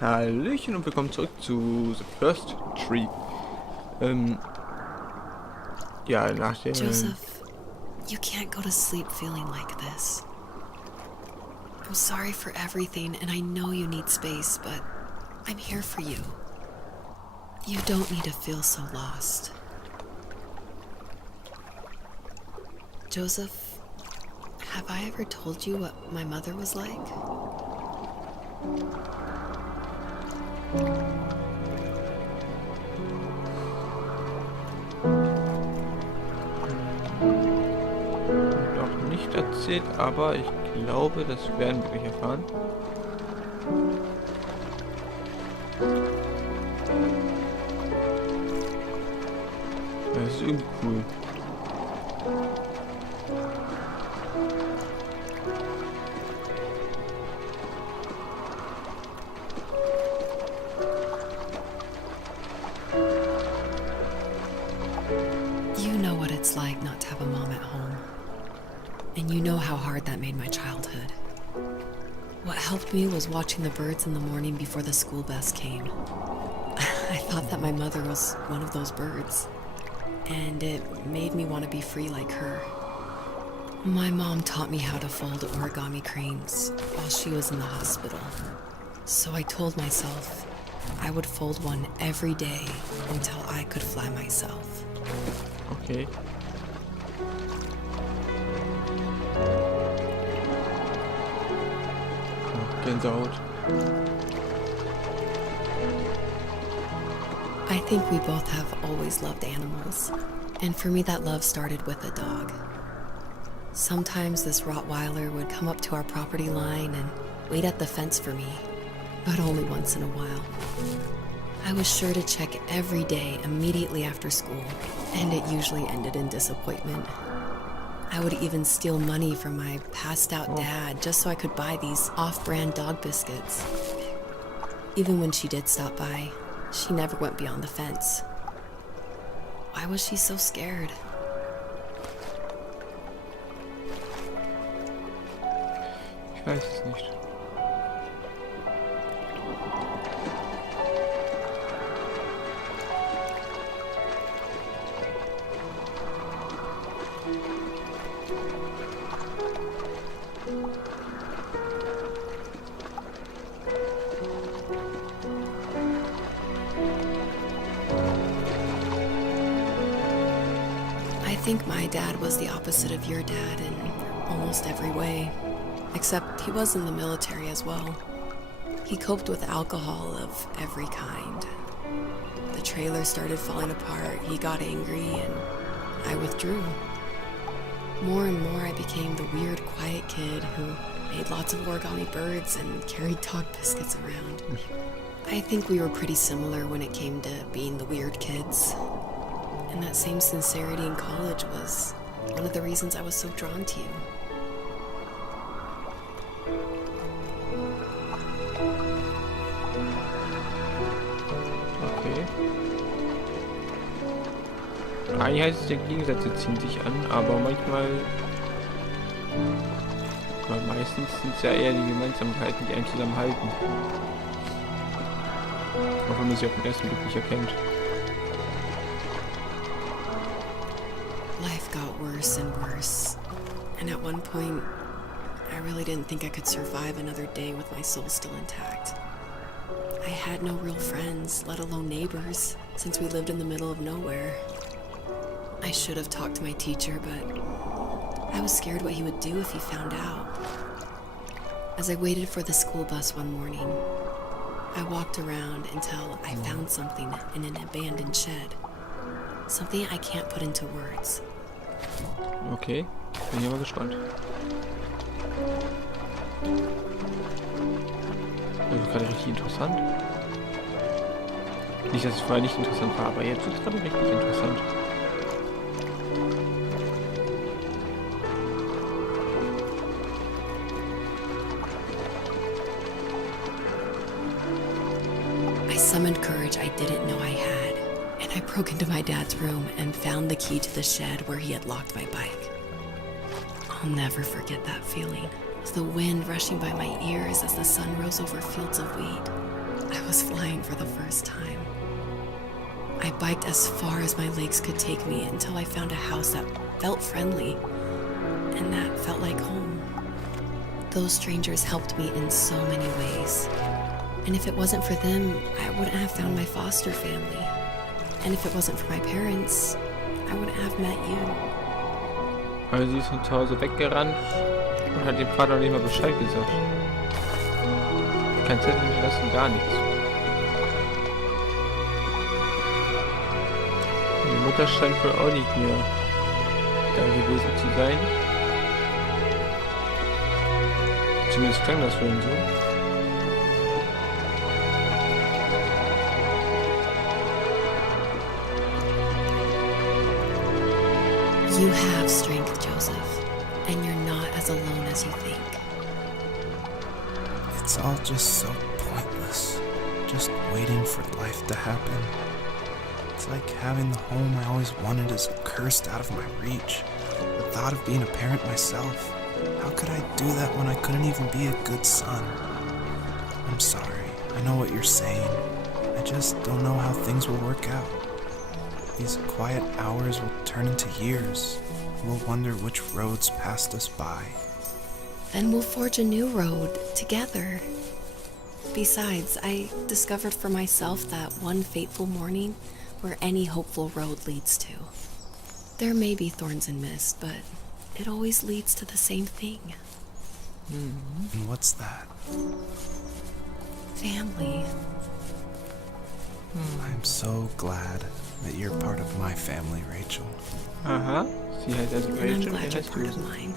Hallöchen und willkommen zurück zu The First Tree. Ja, nach der... Joseph, you can't go to sleep feeling like this. I'm sorry for everything, and I know you need space, but I'm here for you. You don't need to feel so lost. Joseph, have I ever told you what my mother was like? Noch nicht erzählt, aber ich glaube, das werden wir gleich erfahren. Das ist irgendwie cool. You know what it's like not to have a mom at home. And you know how hard that made my childhood. What helped me was watching the birds in the morning before the school bus came. I thought that my mother was one of those birds, and it made me want to be free like her. My mom taught me how to fold origami cranes while she was in the hospital. So I told myself I would fold one every day until I could fly myself. Okay. Gänsehaut. I think we both have always loved animals, and for me that love started with a dog. Sometimes this Rottweiler would come up to our property line and wait at the fence for me, but only once in a while. I was sure to check every day immediately after school, and it usually ended in disappointment. I would even steal money from my passed-out dad just so I could buy these off-brand dog biscuits. Even when she did stop by, she never went beyond the fence. Why was she so scared? Ich weiß es nicht. I think my dad was the opposite of your dad in almost every way, except he was in the military as well. He coped with alcohol of every kind. The trailer started falling apart, he got angry, and I withdrew. More and more I became the weird, quiet kid who made lots of origami birds and carried dog biscuits around. I think we were pretty similar when it came to being the weird kids. And that same sincerity in college was one of the reasons I was so drawn to you. Okay. Eigentlich heißt es, der Gegensätze ziehen sich an, aber manchmal... Weil meistens sind es ja eher die Gemeinsamkeiten, die einen zusammenhalten. Auch wenn man sie auf den ersten Blick nicht erkennt. Life got worse and worse, and at one point, I really didn't think I could survive another day with my soul still intact. I had no real friends, let alone neighbors, since we lived in the middle of nowhere. I should have talked to my teacher, but I was scared what he would do if he found out. As I waited for the school bus one morning, I walked around until I found something in an abandoned shed. Something I can't put into words. Okay, bin ich mal gespannt. Das ist gerade richtig interessant. Nicht, dass es vorher nicht interessant war, aber jetzt ist es gerade richtig interessant. I summoned courage I didn't know I had, and I broke into my dad's room and found the key to the shed where he had locked my bike. I'll never forget that feeling. The wind rushing by my ears as the sun rose over fields of wheat. I was flying for the first time. I biked as far as my legs could take me until I found a house that felt friendly and that felt like home. Those strangers helped me in so many ways. And if it wasn't for them, I wouldn't have found my foster family. And if it wasn't for my parents, I wouldn't have met you. Also sie ist von zu Hause weggerannt und hat dem Vater nicht mal Bescheid gesagt. Kein Zettel hinterlassen, gar nichts. Und die Mutter scheint wohl auch nicht mehr da gewesen zu sein. Zumindest klang das vorhin so. You have strength, Joseph, and you're not as alone as you think. It's all just so pointless. Just waiting for life to happen. It's like having the home I always wanted is cursed out of my reach. The thought of being a parent myself. How could I do that when I couldn't even be a good son? I'm sorry. I know what you're saying. I just don't know how things will work out. These quiet hours will turn into years. We'll wonder which roads passed us by. Then we'll forge a new road together. Besides, I discovered for myself that one fateful morning where any hopeful road leads to. There may be thorns and mist, but it always leads to the same thing. And what's that? Family. I'm so glad that you're part of my family, Rachel. Aha, sie heißt also And I'm Rachel, glad er you're heißt part of Joseph. mine.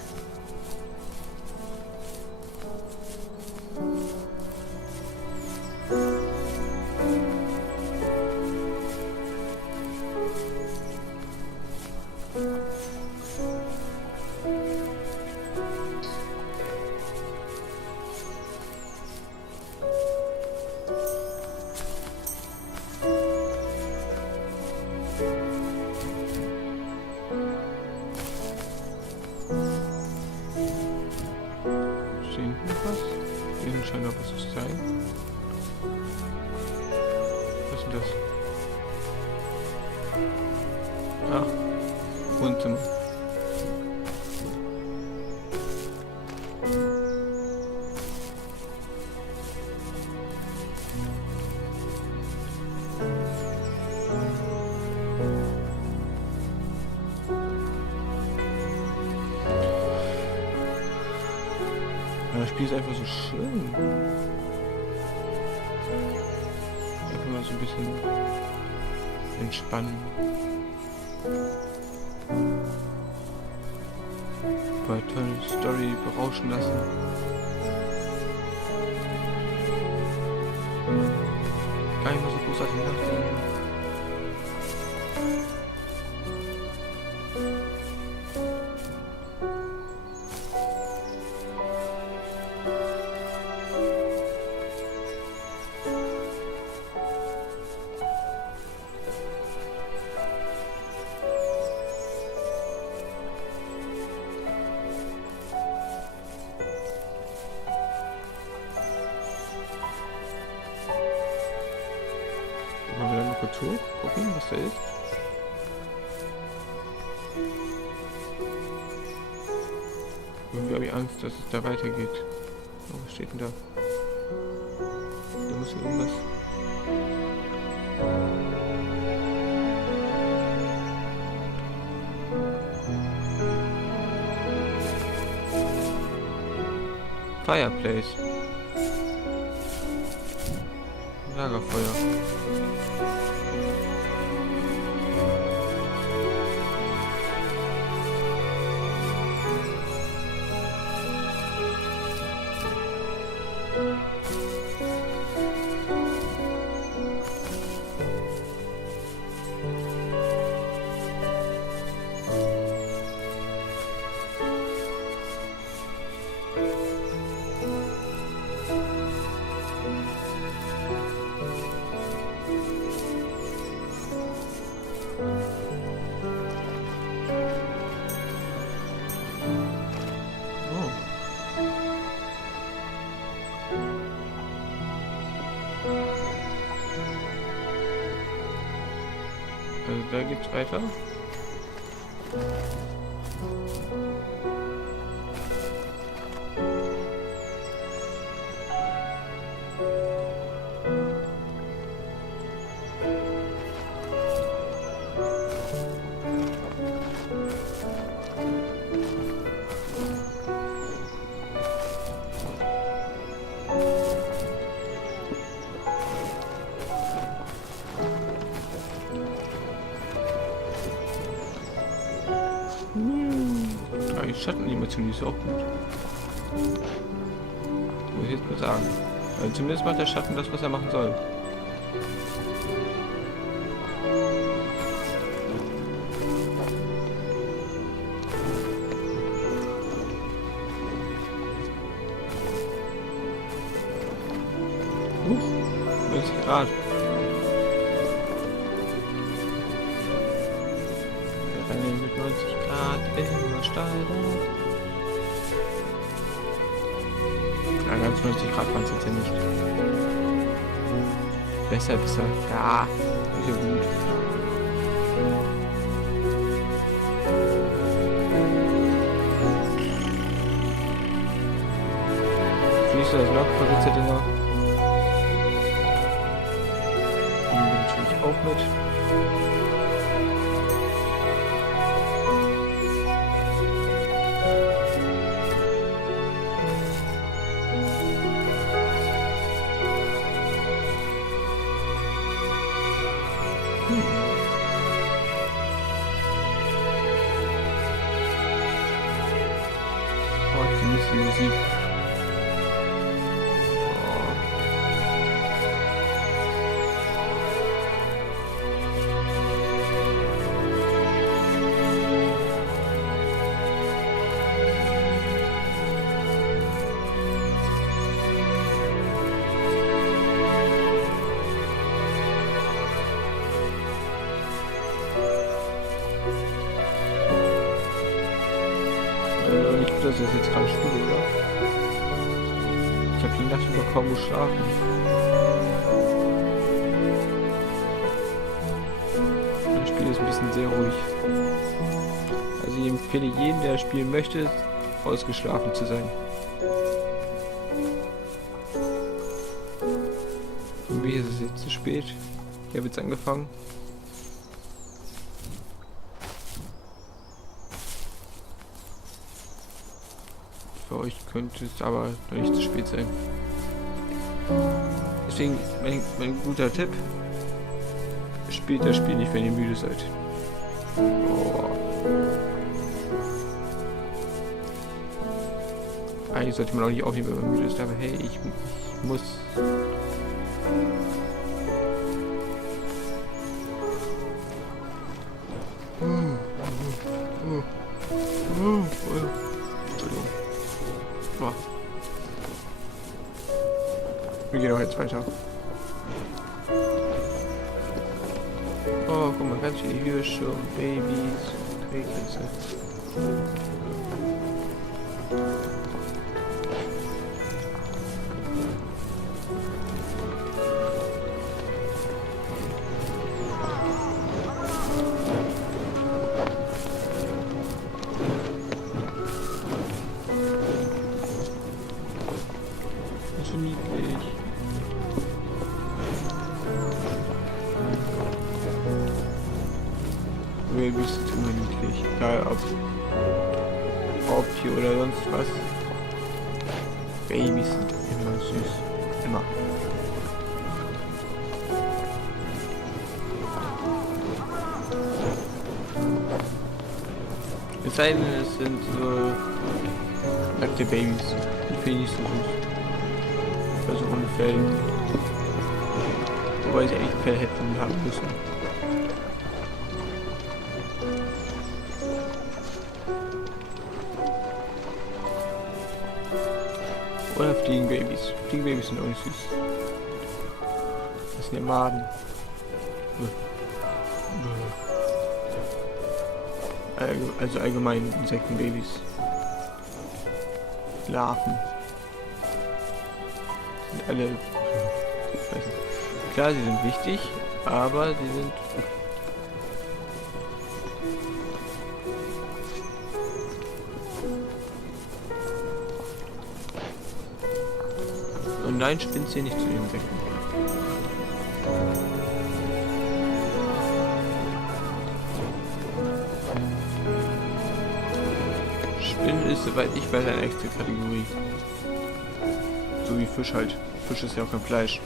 Steht noch was? Hier scheint noch was zu sein. Was ist denn das? Ach, Wohnzimmer. Ja, das Spiel ist einfach so schön. Einfach mal so ein bisschen entspannen. Bei tolle Story berauschen lassen. Gar nicht mal so großartig nachdenken. Wollen wir dann mal kurz hoch gucken, was da ist? Irgendwie habe ich Angst, dass es da weitergeht. Oh, was steht denn da? Da muss ja irgendwas... Fireplace. Lagerfeuer. Also da geht's weiter. Die Schattenanimation ist auch gut. Muss ich jetzt mal sagen. Also zumindest macht der Schatten das, was er machen soll. Huch, 90 Grad. Mit 90 Grad immer steigern. Ja, ganz 90 Grad waren es jetzt ja nicht. Besser. Ja, ist ja gut. Siehst du das noch, verrückte Dinger? Die nehmen wir natürlich auch mit. Oh, ich genieße die Musik. Nicht gut, dass ich das jetzt gerade spiele, oder? Ich habe die Nacht über kaum geschlafen. Das Spiel ist ein bisschen sehr ruhig. Also ich empfehle jedem, der spielen möchte, ausgeschlafen zu sein. Für mich ist es jetzt zu spät. Hier wird es angefangen. Für euch könnte es aber noch nicht zu spät sein. Deswegen mein guter Tipp: Spielt das Spiel nicht, wenn ihr müde seid. Oh. Eigentlich sollte man auch nicht aufnehmen, wenn man müde ist, aber hey, ich muss. Entschuldigung. Oh. Wir gehen auch jetzt weiter. Oh, guck mal, ganz viele Hirsche und Babys und Rehkitze. So niedlich. Babys sind immer niedlich, egal ob Raubtier oder sonst was. Babys sind immer süß, immer. Es sei denn, es sind so nackte Babys, die finde ich nicht so süß. Also ohne Fell. Wobei sie eigentlich Fell hätten haben müssen. Oder Fliegenbabys. Fliegenbabys sind auch nicht süß. Das sind ja Maden. Also allgemein Insektenbabys. Larven. Sind alle Ich weiß nicht. Klar, sie sind wichtig, aber sie sind... Und nein, spinnt sie nicht zu den Insekten. Spinnen ist, soweit ich weiß, eine extra Kategorie. So wie Fisch halt. Fisch ist ja auch kein Fleisch.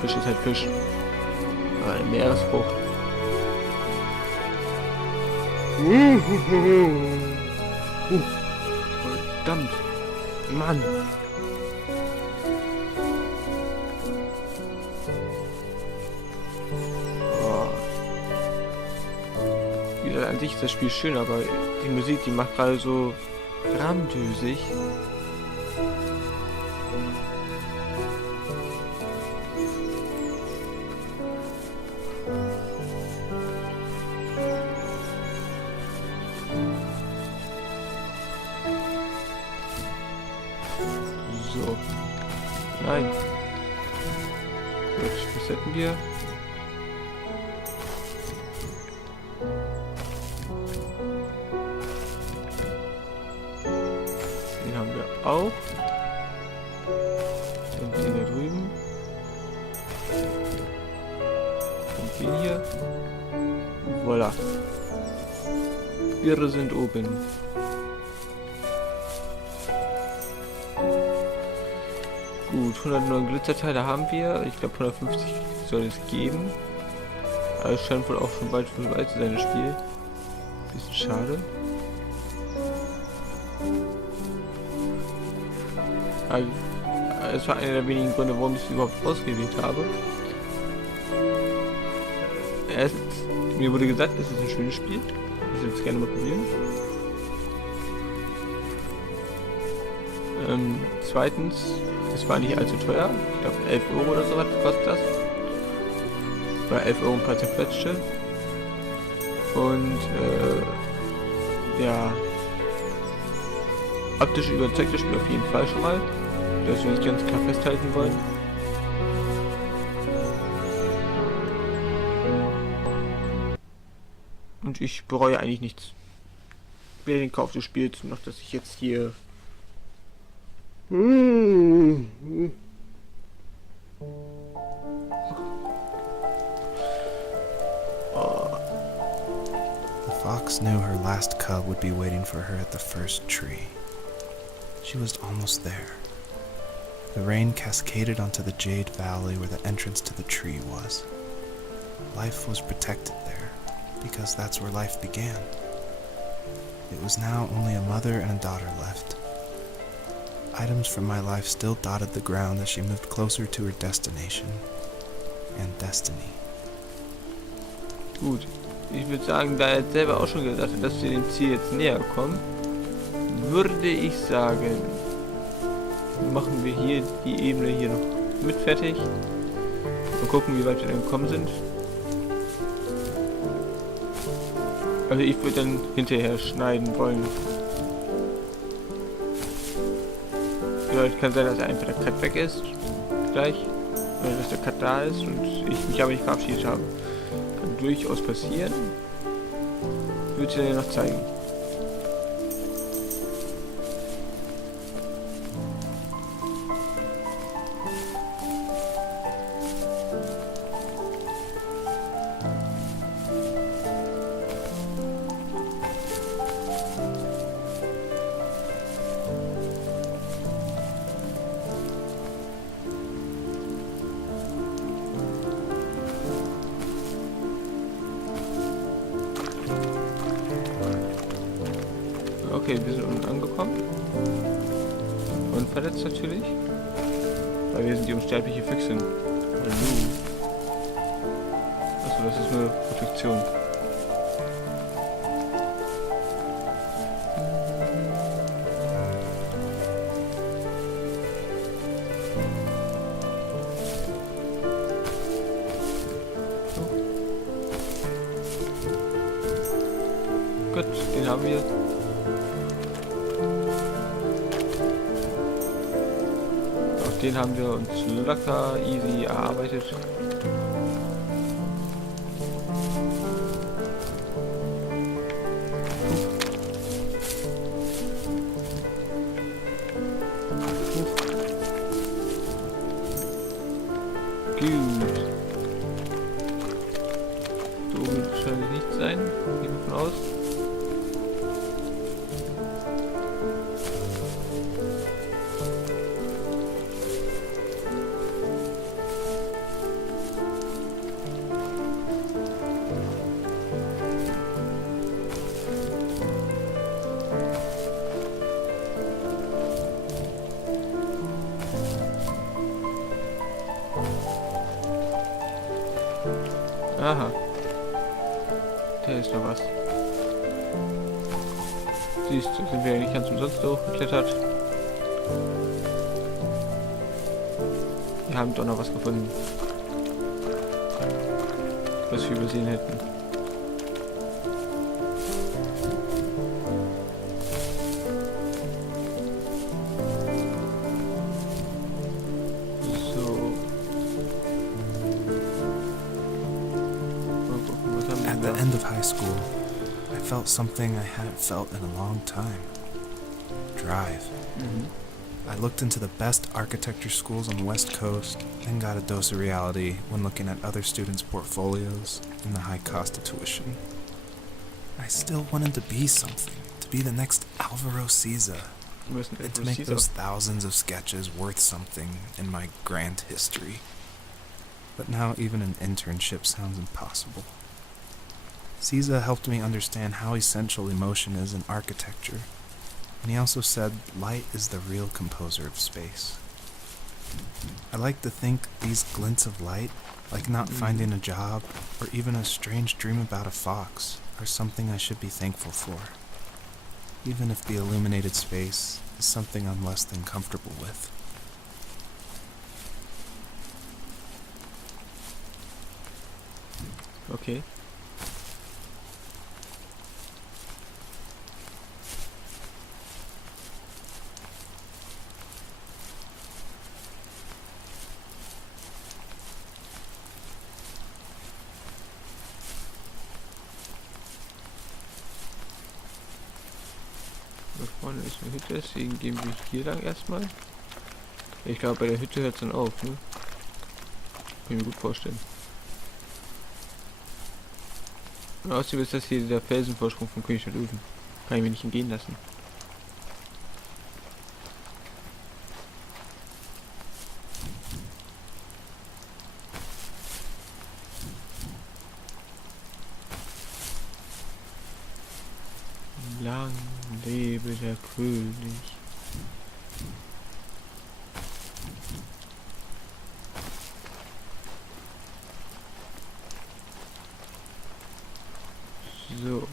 Fisch ist halt Fisch. Aber eine Meeresfrucht. Verdammt. Mann. Oh. Wieder an sich ist das Spiel schön, aber die Musik, die macht gerade so ramdösig. So. Nein. Gut, was hätten wir? Den haben wir auch. Und den da drüben. Und den hier. Voila. Wir sind oben. Gut, 109 Glitzerteile haben wir. Ich glaube 150 soll es geben. Aber es scheint wohl auch schon bald vorbei zu sein, das Spiel. Bisschen schade. Aber es war einer der wenigen Gründe, warum ich es überhaupt ausgewählt habe. Erstens, mir wurde gesagt, es ist ein schönes Spiel. Ich will es gerne mal probieren. Zweitens, es war nicht allzu teuer. Ich glaube 11 Euro oder so was kostet das. Bei 11 Euro ein paar zerquetschte. Und ja, optisch überzeugt das Spiel auf jeden Fall schon mal. Das wir nicht ganz klar festhalten wollen. Und ich bereue eigentlich nichts. Weder den Kauf des Spiels, noch dass ich jetzt hier The fox knew her last cub would be waiting for her at the first tree. She was almost there. The rain cascaded onto the jade valley where the entrance to the tree was. Life was protected there, because that's where life began. It was now only a mother and a daughter left. Items from my life still dotted the ground as she moved closer to her destination and destiny. Gut, ich würde sagen, da er jetzt selber auch schon gesagt hat, dass wir dem Ziel jetzt näher kommen, würde ich sagen, machen wir hier die Ebene hier noch mit fertig. Mal gucken, wie weit wir dann gekommen sind. Also ich würde dann hinterher schneiden wollen. Vielleicht kann sein, dass einfach der Cut weg ist. Gleich. Oder dass der Cut da ist und ich mich aber nicht verabschiedet habe. Kann durchaus passieren. Würde ich dir noch zeigen. Okay, wir sind unten angekommen. Unverletzt natürlich. Weil wir sind die unsterbliche Füchsin. Achso, das ist eine Protektion. Gut, den haben wir. Den haben wir uns locker easy erarbeitet. Gut. So wird es wahrscheinlich nicht sein. Gehen wir davon aus. Aha. Da ist noch was. Siehst du, sind wir ja nicht ganz umsonst hochgeklettert. Wir haben doch noch was gefunden. Was wir übersehen hätten. At the end of high school, I felt something I hadn't felt in a long time. Drive. I looked into the best architecture schools on the West Coast and got a dose of reality when looking at other students' portfolios and the high cost of tuition. I still wanted to be something, to be the next Alvaro Siza, and to make those thousands of sketches worth something in my grand history. But now even an internship sounds impossible. Siza helped me understand how essential emotion is in architecture, and he also said light is the real composer of space. I like to think these glints of light, like not finding a job or even a strange dream about a fox, are something I should be thankful for, even if the illuminated space is something I'm less than comfortable with. Okay. Da vorne ist eine Hütte, deswegen gehen wir hier lang erstmal. Ich glaube, bei der Hütte hört es dann auf, ne? Kann ich mir gut vorstellen. Und außerdem ist das hier der Felsenvorsprung von König der Löwen. Kann ich mir nicht entgehen lassen. Lang lebe der König. So.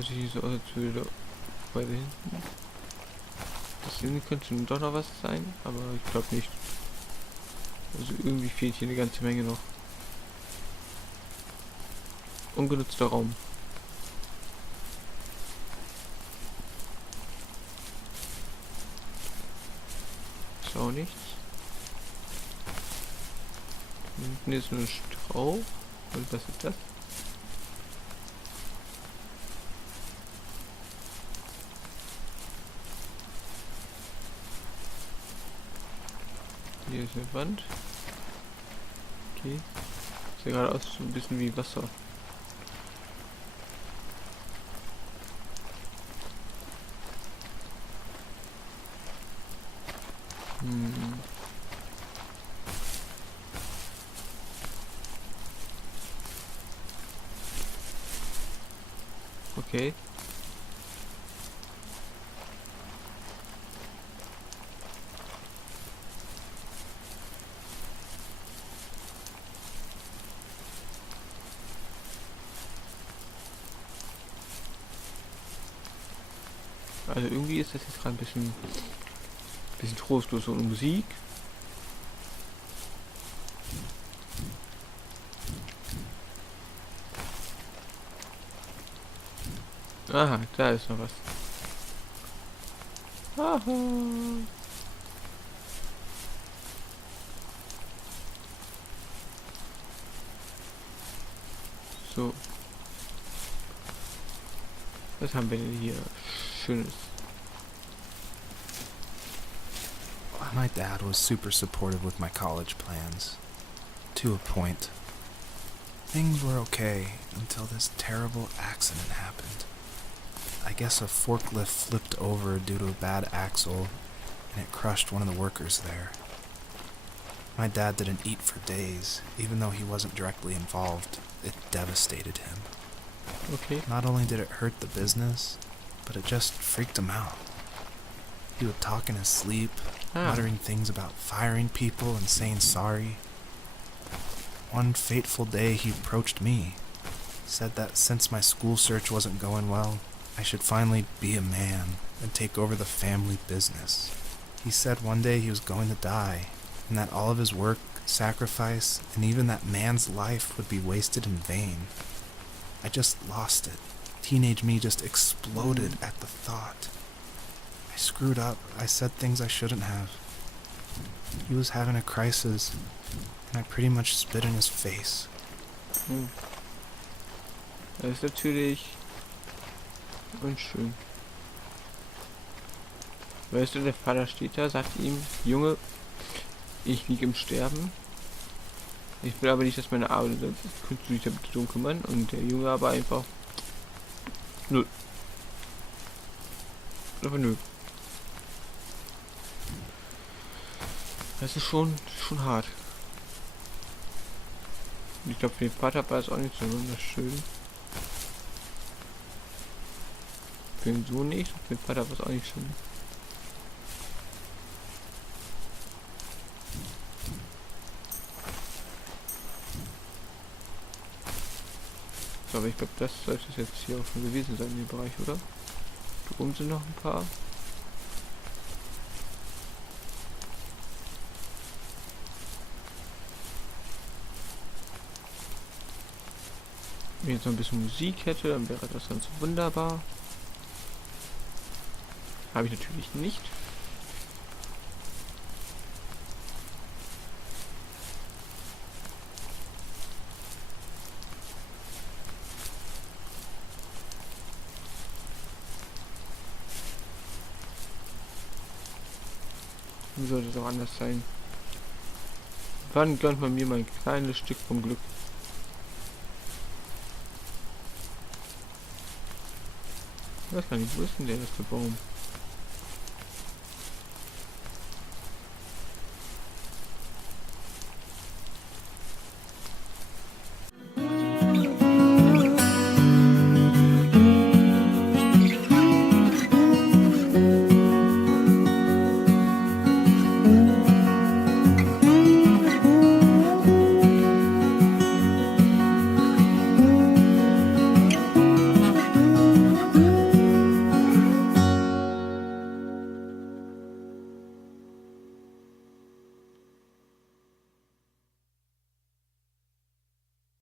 Sieht so aus, als würde weiter hinten. Das hier könnte doch noch was sein, aber ich glaube nicht. Also irgendwie fehlt hier eine ganze Menge noch. Ungenutzter Raum. Ist auch nichts. Hinten ist nur ein Strauch. Und was ist das? Hier ist eine Wand. Okay. Sieht gerade aus so ein bisschen wie Wasser. Okay. Also irgendwie ist das jetzt gerade ein bisschen trostlos ohne Musik. Aha, da ist noch was. Haha. So. Was haben wir denn hier Schönes? My dad was super supportive with my college plans. To a point. Things were okay until this terrible accident happened. I guess a forklift flipped over due to a bad axle, and it crushed one of the workers there. My dad didn't eat for days, even though he wasn't directly involved. It devastated him. Okay. Not only did it hurt the business, but it just freaked him out. He would talk in his sleep, muttering things about firing people and saying sorry. One fateful day he approached me, said that since my school search wasn't going well, I should finally be a man and take over the family business. He said one day he was going to die, and that all of his work, sacrifice, and even that man's life would be wasted in vain. I just lost it. Teenage me just exploded at the thought. I screwed up. I said things I shouldn't have. He was having a crisis, and I pretty much spit in his face. Das ist natürlich unschön. Weißt du, der Vater steht da, sagt ihm, Junge, ich liege im Sterben. Ich will aber nicht, dass meine Arbeit ist. Könntest du dich da bitte drum kümmern? Und der Junge aber einfach nö. Aber nö. Das ist schon hart. Ich glaube, für den Vater war es auch nicht so wunderschön. Für den Sohn nicht, für den Vater war es auch nicht schön. So, aber ich glaube, das sollte es jetzt hier auch schon gewesen sein in dem Bereich, oder? Da oben sind noch ein paar. Wenn ich jetzt noch ein bisschen Musik hätte, dann wäre das ganz wunderbar. Habe ich natürlich nicht. Wie sollte es auch anders sein? Wann gönnt man mir mein kleines Stück vom Glück? Ich weiß gar nicht, wo ist denn der erste Baum?